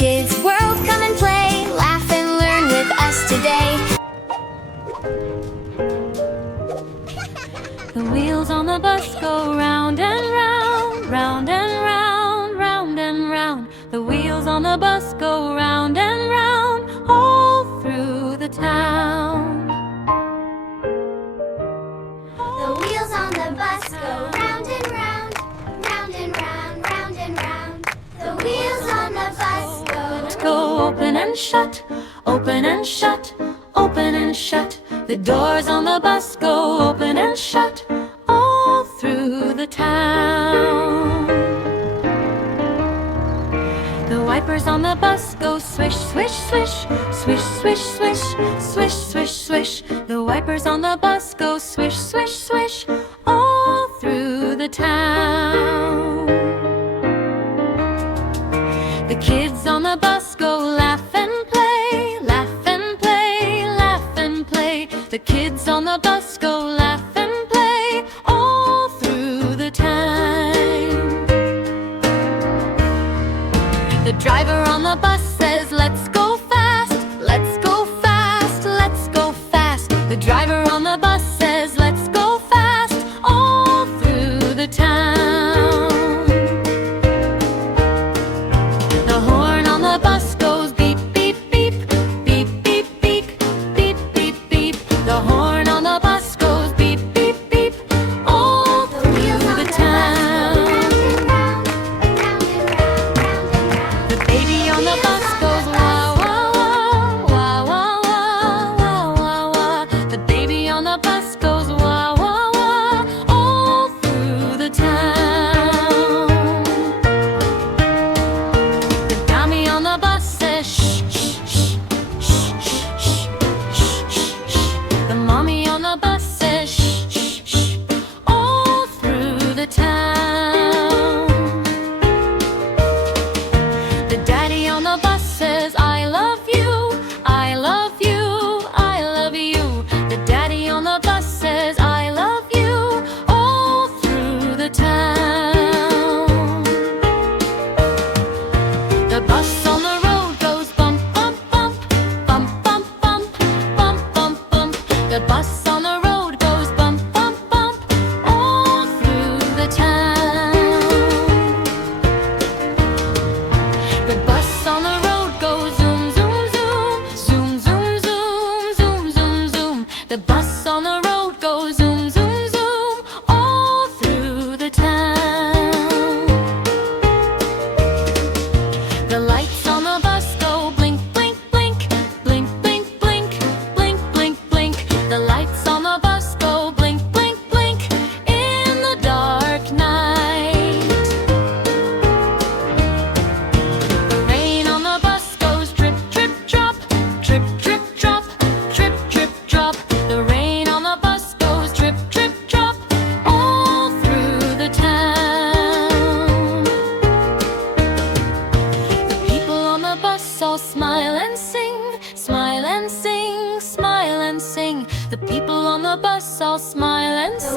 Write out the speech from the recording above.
Kids World, come and play, laugh and learn with us today. The wheels on the bus go round and round, round and round, round and round. The wheels on the bus go round and round, all through the town. The wheels on the bus go round and round, round and round, round and round. The wheels on the bus Go open and shut, open and shut, open and shut. The doors on the bus go open and shut, all through the town. The wipers on the bus go swish, swish, swish, swish, swish, swish, swish, swish, swish. The wipers on the bus go swish, swish, swish, all through the town. The kids on the bus go laugh and play, laugh and play, laugh and play. The kids on the bus go laugh and play, all through the time. The driver on the bus says, let's go fast, let's go fast, let's go fast. The driver on the bus says, let's go fast, all through the town. The horn on the bus goes beep, beep, beep, beep, beep, beep, beep, beep, beep. The horn on the bus goes beep, beep, beep, all through the town. The baby on the bus goes wah, wah, wah, wah, wah, wah, wah, wah. The baby on the bus goes wah, wah, wah, all through the town. The dummy on the bus says shh, shh, shh, shh, shh, shh, shh, shh. The mommy on the bus says shh, shh, shh, all through the town. The daddy on the bus says, I love you, I love you, I love you. The daddy on the bus says, I love you, all through the town. The bus on the road goes bump, bump, bump, bump, bump, bump, bump, bump, bump. The bus on the road goes bump, bump, bump, all through the town. The bus on the road goes zoom, zoom, zoom, zoom, zoom, zoom, zoom, zoom, zoom. The bus on the road goes zoom, zoom, zoom, all through the town. The lights on the bus go blink, blink, blink, blink, blink, blink, blink, blink, blink. The lights on the bus go blink, blink, blink in the dark night. The rain on the bus goes drip, drip, drop, drip, drip, drop, drip, drip, drop. The rain on the bus goes drip, drip, drop, all through the town. The people on the bus all smile and sing, smile and sing, smile and sing. The people on the bus all smile and